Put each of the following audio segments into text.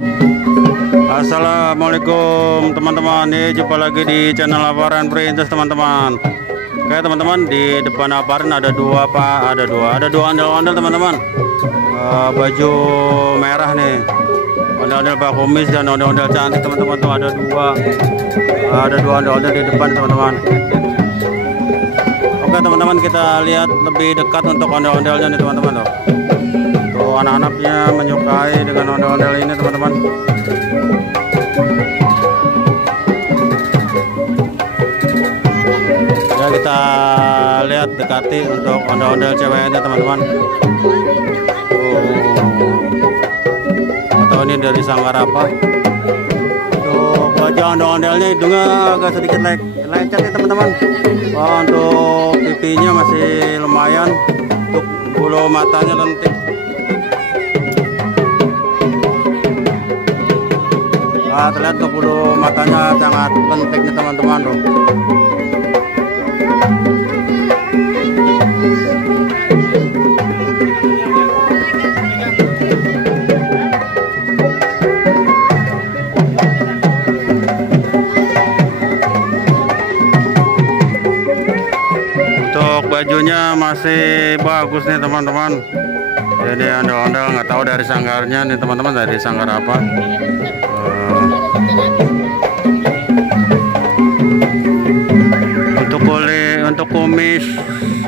Assalamualaikum teman-teman, nih jumpa lagi di channel Aparan Princess teman-teman. Oke teman-teman, di depan Aparan ada dua ondel-ondel teman-teman. Baju merah nih, ondel-ondel Pak Kumis dan ondel-ondel cantik teman-teman. Tuh ada dua ondel-ondel di depan teman-teman. Oke teman-teman, kita lihat lebih dekat untuk ondel-ondelnya nih teman-teman. Tuh anak-anaknya menyukai dengan ondel-ondel ini teman-teman. Ya, kita lihat dekati untuk ondel-ondel ceweknya teman-teman. Atau ini dari sanggar apa? Tuh wajah ondel-ondelnya, hidungnya agak sedikit lecet ya teman-teman. Untuk pipinya masih lumayan, untuk bulu matanya lentik. Terlihat tuh bulu matanya sangat lentik nih teman-teman tuh. Untuk bajunya masih bagus nih teman-teman. Jadi ondel-ondel nggak tahu dari sanggarnya nih teman-teman, dari sanggar apa. Untuk kumis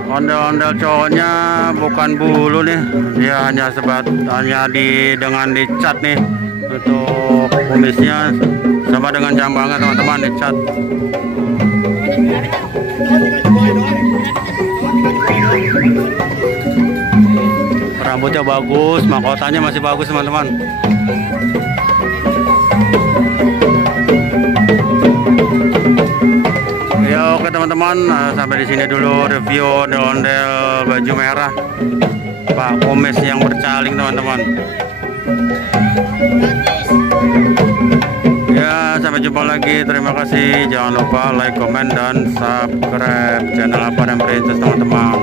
ondel-ondel cowoknya bukan bulu nih, dia hanya dengan dicat nih. Untuk kumisnya sama dengan jambangnya teman-teman, dicat. Rambutnya bagus, mahkotanya masih bagus teman-teman. Ya oke teman-teman, sampai di sini dulu review ondel-ondel baju merah Pak Kumis yang bercaling teman-teman. Ya sampai jumpa lagi, terima kasih. Jangan lupa like, comment, dan subscribe channel Aparan Princess teman-teman.